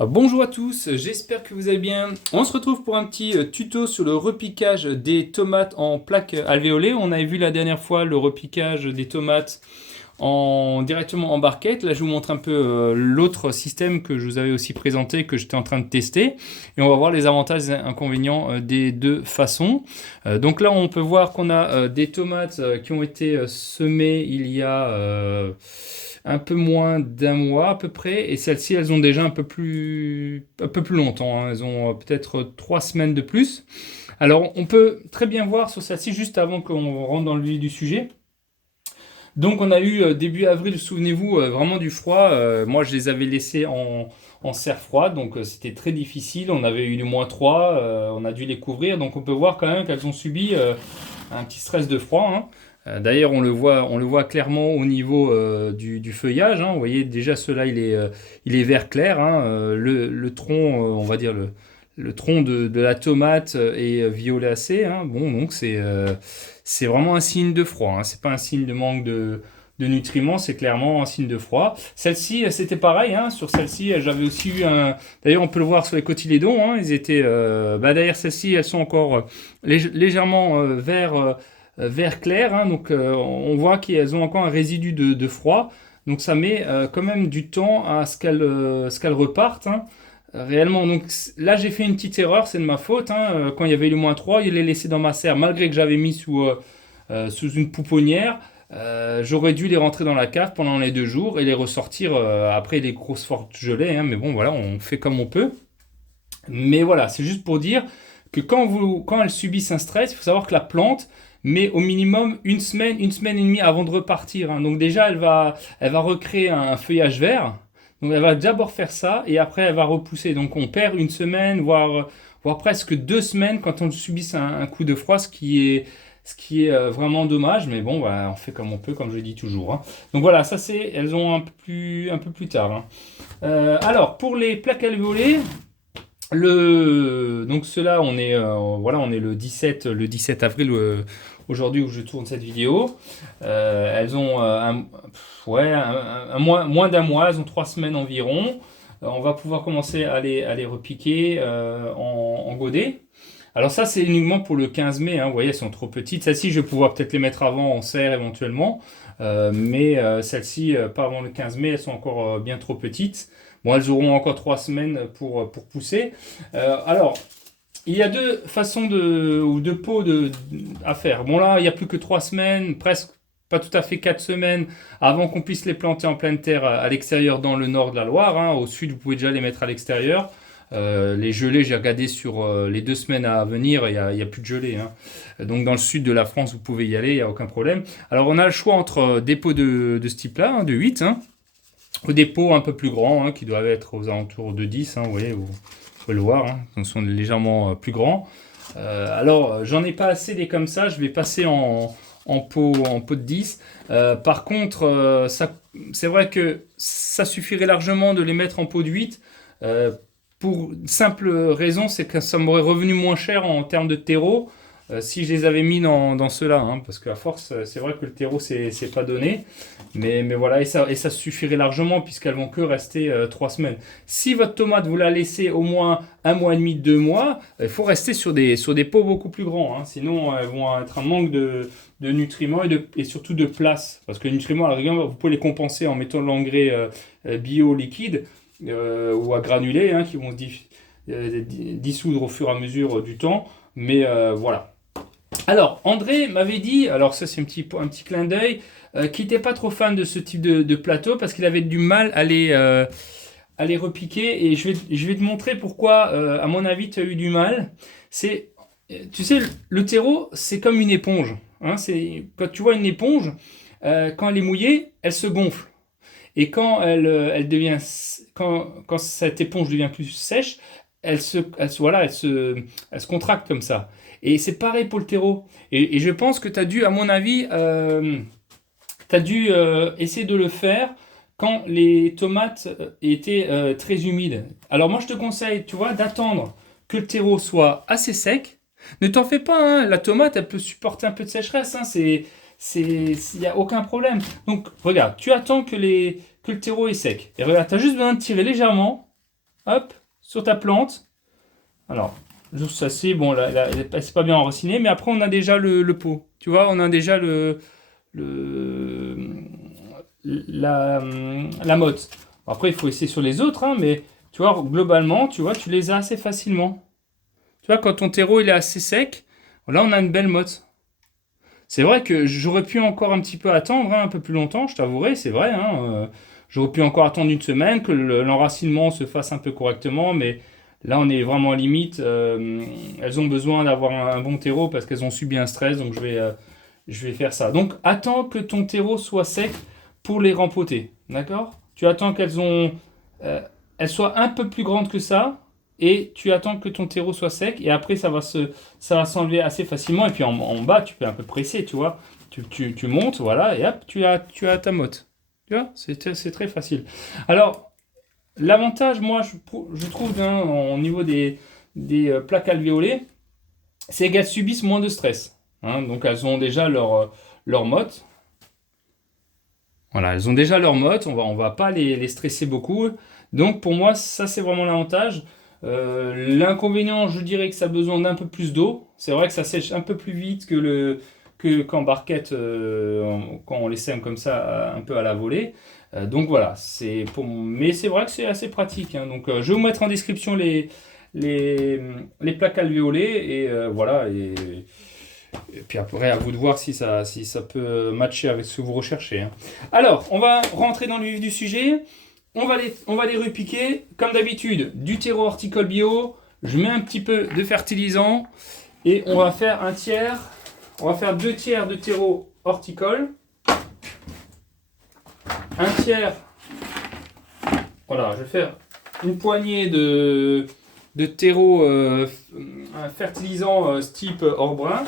Bonjour à tous, j'espère que vous allez bien. On se retrouve pour un petit tuto sur le repiquage des tomates en plaques alvéolées. On avait vu la dernière fois le repiquage des tomates directement en barquette. Là, je vous montre un peu l'autre système que je vous avais aussi présenté, que j'étais en train de tester. Et on va voir les avantages et inconvénients des deux façons. Donc là, on peut voir qu'on a des tomates qui ont été semées il y a un peu moins d'un mois à peu près. Et celles-ci, elles ont déjà un peu plus longtemps, hein. Elles ont peut-être 3 semaines de plus. Alors, on peut très bien voir sur celle-ci, juste avant qu'on rentre dans le vif du sujet. Donc on a eu début avril, souvenez-vous, vraiment du froid. Moi je les avais laissés en serre froide, donc c'était très difficile. On avait eu du -3, on a dû les couvrir. Donc on peut voir quand même qu'elles ont subi un petit stress de froid, hein. D'ailleurs on le voit clairement au niveau du feuillage, hein. Vous voyez déjà ceux-là il est vert clair, hein. Le tronc, on va dire le tronc de la tomate est violacé, hein. Bon, donc c'est vraiment un signe de froid, hein. C'est pas un signe de manque de nutriments, c'est clairement un signe de froid. Celle-ci, c'était pareil, hein. Sur celle-ci, j'avais aussi eu un. D'ailleurs, on peut le voir sur les cotylédons, hein. Ils étaient. D'ailleurs, celles-ci, elles sont encore légèrement vert clair, hein. Donc, on voit qu'elles ont encore un résidu de froid. Donc, ça met quand même du temps à ce qu'elles repartent, hein. Réellement, donc là j'ai fait une petite erreur, c'est de ma faute, hein. Quand il y avait le -3, il les laissé dans ma serre, malgré que j'avais mis sous une pouponnière. J'aurais dû les rentrer dans la cave pendant les 2 jours et les ressortir après les grosses fortes gelées, hein. Mais bon, voilà, on fait comme on peut. Mais voilà, c'est juste pour dire que quand elles subissent un stress, il faut savoir que la plante met au minimum une semaine et demie avant de repartir, hein. Donc déjà, elle va recréer un feuillage vert. Donc elle va d'abord faire ça et après elle va repousser. Donc on perd une semaine, voire presque 2 semaines quand on subit un coup de froid, ce qui est vraiment dommage. Mais bon, voilà, on fait comme on peut, comme je dis toujours, hein. Donc voilà, ça c'est, elles ont un peu plus tard, hein. Alors pour les plaques alvéolées, donc cela, voilà, on est le 17 avril aujourd'hui où je tourne cette vidéo. Elles ont ouais, moins d'un mois, elles ont 3 semaines environ. On va pouvoir commencer à les repiquer en godet. Alors ça, c'est uniquement pour le 15 mai, hein. Vous voyez, elles sont trop petites. Celles-ci, je vais pouvoir peut-être les mettre avant en serre éventuellement. Mais celles-ci, pas avant le 15 mai, elles sont encore bien trop petites. Bon, elles auront encore 3 semaines pour pousser. Alors, il y a deux façons ou deux pots à faire. Bon là, il n'y a plus que 3 semaines, presque pas tout à fait 4 semaines avant qu'on puisse les planter en pleine terre à l'extérieur dans le nord de la Loire, hein. Au sud, vous pouvez déjà les mettre à l'extérieur. Les gelées, j'ai regardé sur les 2 semaines à venir, il y a plus de gelées, hein. Donc dans le sud de la France, vous pouvez y aller, il n'y a aucun problème. Alors on a le choix entre des pots de ce type-là, hein, de 8, hein, ou des pots un peu plus grands, hein, qui doivent être aux alentours de 10, hein, vous voyez, vous pouvez le voir, hein, ils sont légèrement plus grands. Alors, j'en ai pas assez des comme ça, je vais passer en pot de 10. Par contre, c'est vrai que ça suffirait largement de les mettre en pot de 8. Pour une simple raison, c'est que ça m'aurait revenu moins cher en termes de terreau si je les avais mis dans ceux-là, hein, parce qu'à force, c'est vrai que le terreau, c'est pas donné. Mais voilà, et ça suffirait largement puisqu'elles vont que rester 3 semaines. Si votre tomate, vous la laissez au moins un mois et demi, 2 mois, il faut rester sur des pots beaucoup plus grands, hein. Sinon, elles vont être un manque de nutriments et surtout de place. Parce que les nutriments, à la rigueur, vous pouvez les compenser en mettant de l'engrais bio liquide ou à granulés, hein, qui vont dissoudre au fur et à mesure du temps. Mais voilà. Alors, André m'avait dit, alors ça c'est un petit clin d'œil, qu'il n'était pas trop fan de ce type de plateau parce qu'il avait du mal à les repiquer. Et je vais te montrer pourquoi, à mon avis, tu as eu du mal. C'est, tu sais, le terreau, c'est comme une éponge, hein. Quand tu vois une éponge, quand elle est mouillée, elle se gonfle. Et quand cette éponge devient plus sèche, voilà, elle se contracte comme ça. Et c'est pareil pour le terreau. Et je pense que tu as dû, à mon avis, essayer de le faire quand les tomates étaient très humides. Alors moi, je te conseille, tu vois, d'attendre que le terreau soit assez sec. Ne t'en fais pas, hein, la tomate, elle peut supporter un peu de sécheresse, hein, il n'y a aucun problème. Donc, regarde, tu attends que le terreau est sec. Et regarde, tu as juste besoin de tirer légèrement. hop, sur ta plante. Alors, juste ça c'est bon, là, c'est pas bien enraciné, mais après on a déjà le pot. Tu vois, on a déjà le la motte. Après, il faut essayer sur les autres, hein, mais tu vois, globalement, tu vois, tu les as assez facilement. Tu vois, quand ton terreau il est assez sec, là on a une belle motte. C'est vrai que j'aurais pu encore un petit peu attendre, hein, un peu plus longtemps, je t'avouerai, c'est vrai. Hein, j'aurais pu encore attendre une semaine, que l'enracinement se fasse un peu correctement, mais là on est vraiment limite. Elles ont besoin d'avoir un bon terreau parce qu'elles ont subi un stress, donc je vais faire ça. Donc attends que ton terreau soit sec pour les rempoter, d'accord? Tu attends euh, elles soient un peu plus grandes que ça, et tu attends que ton terreau soit sec, et après ça va s'enlever assez facilement, et puis en bas tu peux un peu presser, tu vois. Tu montes, voilà, et hop, tu as ta motte. Tu vois, c'est très facile. Alors, l'avantage, moi, je trouve, hein, au niveau des plaques alvéolées, c'est qu'elles subissent moins de stress. Hein. Donc elles ont déjà leur motte. Voilà, elles ont déjà leur motte, on va pas les stresser beaucoup. Donc pour moi, ça c'est vraiment l'avantage. L'inconvénient, je dirais que ça a besoin d'un peu plus d'eau. C'est vrai que ça sèche un peu plus vite que qu'en barquette, quand on les sème comme ça un peu à la volée. Donc voilà, mais c'est vrai que c'est assez pratique. Hein. Donc je vais vous mettre en description les, les plaques alvéolées, et voilà. Et puis après, à vous de voir si ça peut matcher avec ce que vous recherchez. Hein. Alors, on va rentrer dans le vif du sujet. On va les repiquer. Comme d'habitude, du terreau horticole bio. Je mets un petit peu de fertilisant. Et on va faire un tiers. On va faire 2 tiers de terreau horticole. Un tiers. Voilà, je vais faire une poignée de terreau fertilisant type Orbrun.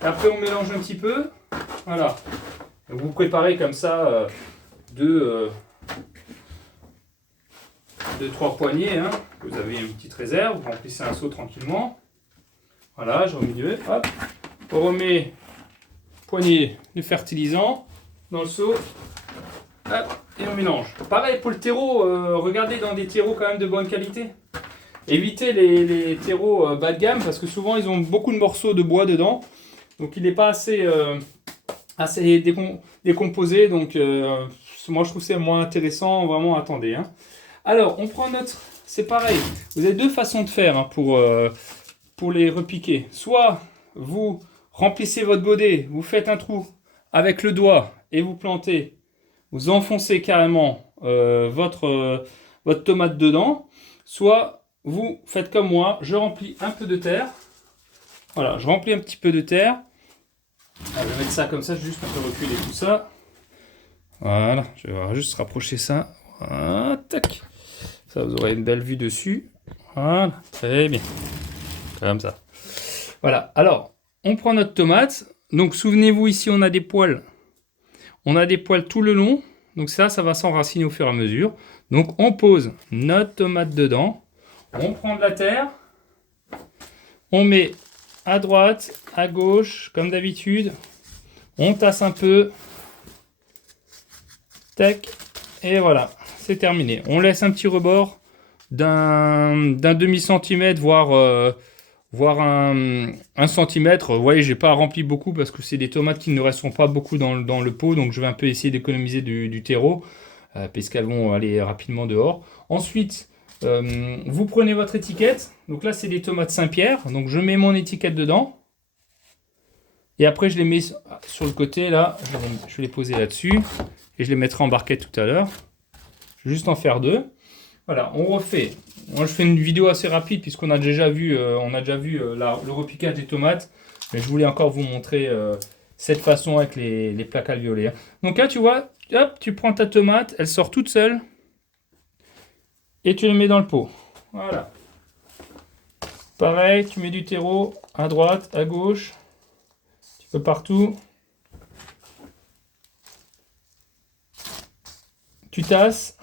Après, on mélange un petit peu. Voilà. Vous préparez comme ça deux, 3 poignées. Hein. Vous avez une petite réserve. Vous remplissez un seau tranquillement. Voilà, je remets au milieu. Hop. On remet poignée de fertilisant dans le seau. Hop. Et on mélange. Pareil pour le terreau. Regardez dans des terreaux quand même de bonne qualité. Évitez les terreaux bas de gamme parce que souvent ils ont beaucoup de morceaux de bois dedans. Donc il n'est pas assez décomposé. Donc moi je trouve que c'est moins intéressant. Vraiment, attendez. Hein. Alors on prend c'est pareil. Vous avez 2 façons de faire hein, pour les repiquer. Soit vous remplissez votre godet, vous faites un trou avec le doigt et vous plantez. Vous enfoncez carrément votre tomate dedans. Soit vous faites comme moi, je remplis un peu de terre. Voilà, je remplis un petit peu de terre. Alors, je vais mettre ça comme ça, juste un peu reculer tout ça. Voilà, je vais juste rapprocher ça. Voilà, tac. Ça, vous aurez une belle vue dessus. Voilà, très bien. Comme ça. Voilà, alors, on prend notre tomate. Donc, souvenez-vous, ici, on a des poils. On a des poils tout le long. Donc ça va s'enraciner au fur et à mesure. Donc, on pose notre tomate dedans. On prend de la terre. On met à droite, à gauche, comme d'habitude. On tasse un peu. Tac. Et voilà, c'est terminé. On laisse un petit rebord d'un demi-centimètre, voire un centimètre. Vous voyez, j'ai pas rempli beaucoup parce que c'est des tomates qui ne resteront pas beaucoup dans le pot. Donc je vais un peu essayer d'économiser du terreau puisqu'elles vont aller rapidement dehors. Ensuite, vous prenez votre étiquette. Donc là, c'est des tomates Saint-Pierre. Donc je mets mon étiquette dedans. Et après, je les mets sur le côté, là. Je vais les poser là-dessus. Et je les mettrai en barquette tout à l'heure. Je vais juste en faire 2. Voilà, on refait. Moi, je fais une vidéo assez rapide puisqu'on a déjà vu, le repiquage des tomates. Mais je voulais encore vous montrer cette façon avec les plaques alvéolées. Hein. Donc là, tu vois, hop, tu prends ta tomate, elle sort toute seule. Et tu les mets dans le pot. Voilà. Pareil, tu mets du terreau à droite, à gauche. Un petit peu partout. Tu tasses.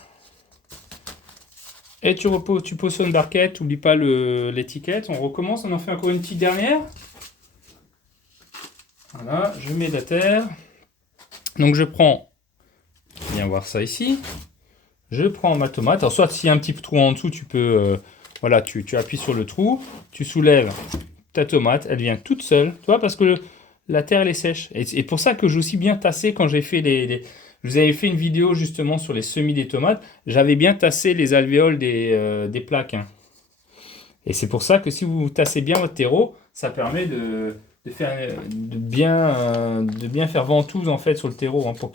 Et tu poses sur une barquette. N'oublie pas l'étiquette. On recommence. On en fait encore une petite dernière. Voilà, je mets de la terre. Donc je prends, viens voir ça ici. Je prends ma tomate. Alors, soit s'il y a un petit trou en dessous, tu peux... voilà, tu appuies sur le trou, tu soulèves ta tomate, elle vient toute seule, tu vois, parce que la terre, elle est sèche. Et pour ça que j'ai aussi bien tassé quand j'ai fait Je vous avais fait une vidéo justement sur les semis des tomates. J'avais bien tassé les alvéoles des plaques, hein. Et c'est pour ça que si vous tassez bien votre terreau, ça permet de bien faire ventouse en fait sur le terreau, hein, pour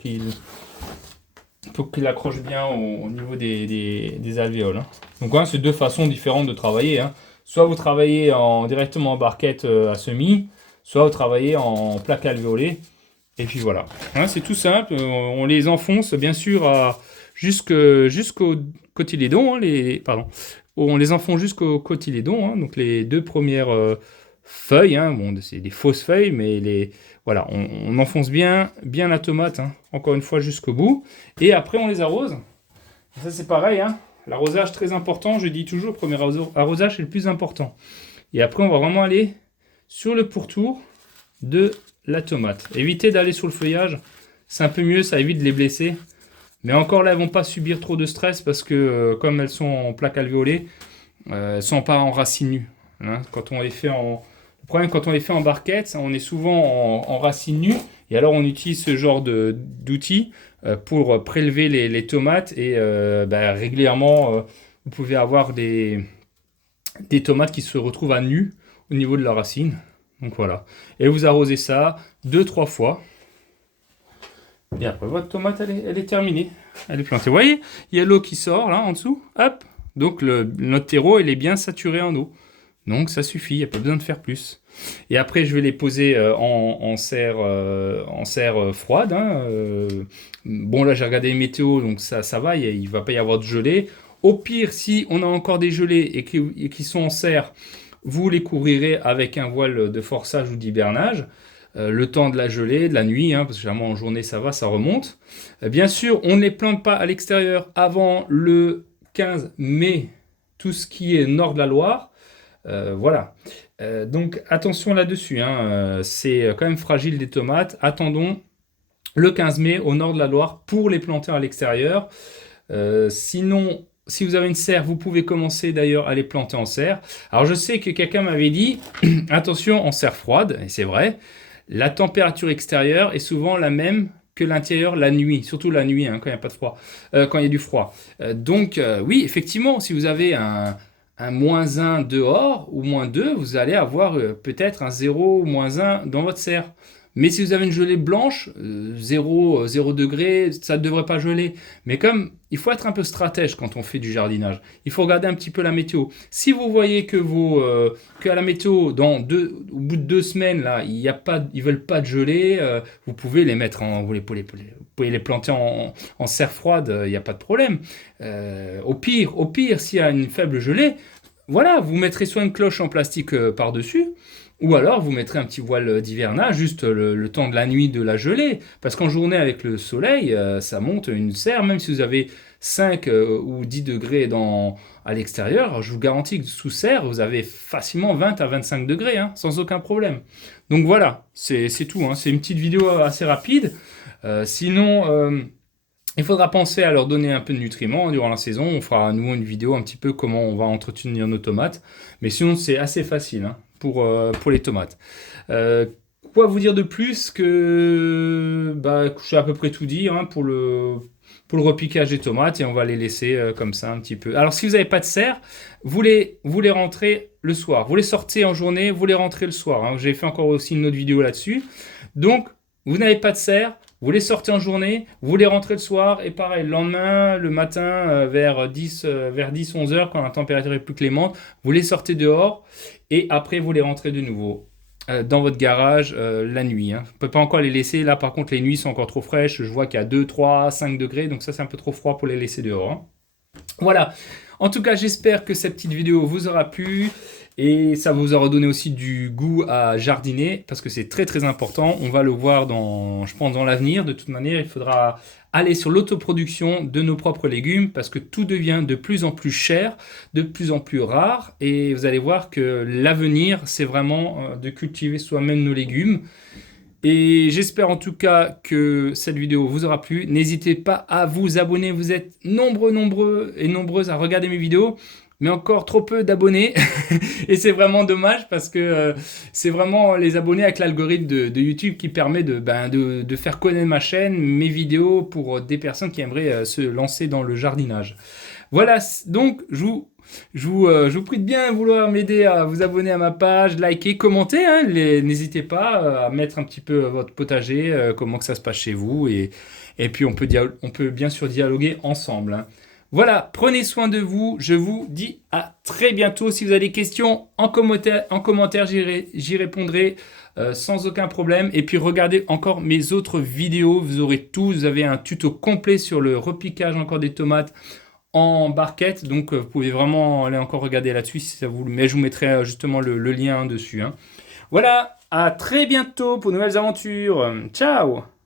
qu'il accroche bien au niveau des alvéoles, hein. Donc voilà, c'est deux façons différentes de travailler, hein. Soit vous travaillez directement en barquette à semis, soit vous travaillez en plaque alvéolée. Et puis voilà, hein, c'est tout simple. On les enfonce bien sûr jusqu'au cotylédon, hein, pardon. On les enfonce jusqu'au cotylédon, hein, donc les deux premières feuilles, hein. Bon, c'est des fausses feuilles, mais voilà, on enfonce bien la tomate, hein, encore une fois jusqu'au bout. Et après on les arrose. Et ça c'est pareil, hein. L'arrosage très important, je dis toujours, le premier arrosage c'est le plus important. Et après on va vraiment aller sur le pourtour de la tomate. Évitez d'aller sur le feuillage, c'est un peu mieux, ça évite de les blesser. Mais encore là, elles vont pas subir trop de stress parce que comme elles sont en plaque alvéolée, elles sont pas en racines nues, hein. Le problème quand on les fait en barquette, on est souvent en racines nues et alors on utilise ce genre d'outils pour prélever les tomates et régulièrement vous pouvez avoir des tomates qui se retrouvent à nu au niveau de la racine. Donc voilà. Et vous arrosez ça 2-3 fois. Et après, votre tomate, elle est terminée. Elle est plantée. Vous voyez, il y a l'eau qui sort là en dessous. Hop. Donc notre terreau, il est bien saturé en eau. Donc ça suffit, il n'y a pas besoin de faire plus. Et après, je vais les poser en serre froide, hein. Bon, là, j'ai regardé les météos, donc ça va, il ne va pas y avoir de gelée. Au pire, si on a encore des gelées et qui sont en serre, vous les couvrirez avec un voile de forçage ou d'hibernage. Le temps de la gelée, de la nuit, hein, parce que généralement en journée ça va, ça remonte. Bien sûr, on ne les plante pas à l'extérieur avant le 15 mai, tout ce qui est nord de la Loire. Voilà. Donc attention là-dessus, hein, c'est quand même fragile des tomates. Attendons le 15 mai au nord de la Loire pour les planter à l'extérieur. Sinon, si vous avez une serre, vous pouvez commencer d'ailleurs à les planter en serre. Alors je sais que quelqu'un m'avait dit, attention en serre froide, et c'est vrai. La température extérieure est souvent la même que l'intérieur la nuit, surtout la nuit, hein, quand il n'y a pas de froid, quand il y a du froid. Donc oui, effectivement, si vous avez un -1 dehors ou -2, vous allez avoir peut-être un 0 ou -1 dans votre serre. Mais si vous avez une gelée blanche, 0 degré, ça ne devrait pas geler. Mais comme il faut être un peu stratège quand on fait du jardinage, il faut regarder un petit peu la météo. Si vous voyez que qu'à la météo, au bout de 2 semaines, là, ils veulent pas de gelée, vous pouvez les mettre vous pouvez les planter en serre froide, il n'y a pas de problème. Au pire, s'il y a une faible gelée, voilà, vous mettrez soit une cloche en plastique par-dessus, ou alors vous mettrez un petit voile d'hivernage, juste le temps de la nuit de la gelée. Parce qu'en journée avec le soleil, ça monte une serre, même si vous avez 5 ou 10 degrés à l'extérieur, je vous garantis que sous serre, vous avez facilement 20 à 25 degrés, hein, sans aucun problème. Donc voilà, c'est tout, hein, c'est une petite vidéo assez rapide. Sinon, il faudra penser à leur donner un peu de nutriments durant la saison. On fera à nouveau une vidéo un petit peu comment on va entretenir nos tomates. Mais sinon, c'est assez facile, hein, pour les tomates. Quoi vous dire de plus que je sais à peu près tout dire, hein, pour le repiquage des tomates et on va les laisser comme ça un petit peu. Alors si vous n'avez pas de serre, vous les rentrez le soir. Vous les sortez en journée, vous les rentrez le soir, hein. J'ai fait encore aussi une autre vidéo là-dessus. Donc, vous n'avez pas de serre, vous les sortez en journée, vous les rentrez le soir, et pareil, le lendemain, le matin, vers 10-11 heures, quand la température est plus clémente, vous les sortez dehors, et après vous les rentrez de nouveau dans votre garage la nuit, hein. On ne peut pas encore les laisser, là par contre les nuits sont encore trop fraîches, je vois qu'il y a 2, 3, 5 degrés, donc ça c'est un peu trop froid pour les laisser dehors, hein. Voilà, en tout cas j'espère que cette petite vidéo vous aura plu. Et ça vous aura donné aussi du goût à jardiner, parce que c'est très très important. On va le voir je pense dans l'avenir. De toute manière, il faudra aller sur l'autoproduction de nos propres légumes, parce que tout devient de plus en plus cher, de plus en plus rare. Et vous allez voir que l'avenir, c'est vraiment de cultiver soi-même nos légumes. Et j'espère en tout cas que cette vidéo vous aura plu. N'hésitez pas à vous abonner. Vous êtes nombreux et nombreuses à regarder mes vidéos, mais encore trop peu d'abonnés. Et c'est vraiment dommage parce que c'est vraiment les abonnés avec l'algorithme de YouTube qui permet de faire connaître ma chaîne, mes vidéos pour des personnes qui aimeraient se lancer dans le jardinage. Voilà, donc je vous prie de bien vouloir m'aider à vous abonner à ma page, liker, commenter. Hein, n'hésitez pas à mettre un petit peu votre potager, comment que ça se passe chez vous. Et puis on peut bien sûr dialoguer ensemble. Hein. Voilà, prenez soin de vous. Je vous dis à très bientôt. Si vous avez des questions en commentaire j'y répondrai sans aucun problème. Et puis regardez encore mes autres vidéos. Vous aurez tout. Vous avez un tuto complet sur le repiquage encore des tomates en barquette, donc vous pouvez vraiment aller encore regarder là-dessus si ça vous le met. Je vous mettrai justement le lien dessus. Hein. Voilà, à très bientôt pour de nouvelles aventures. Ciao!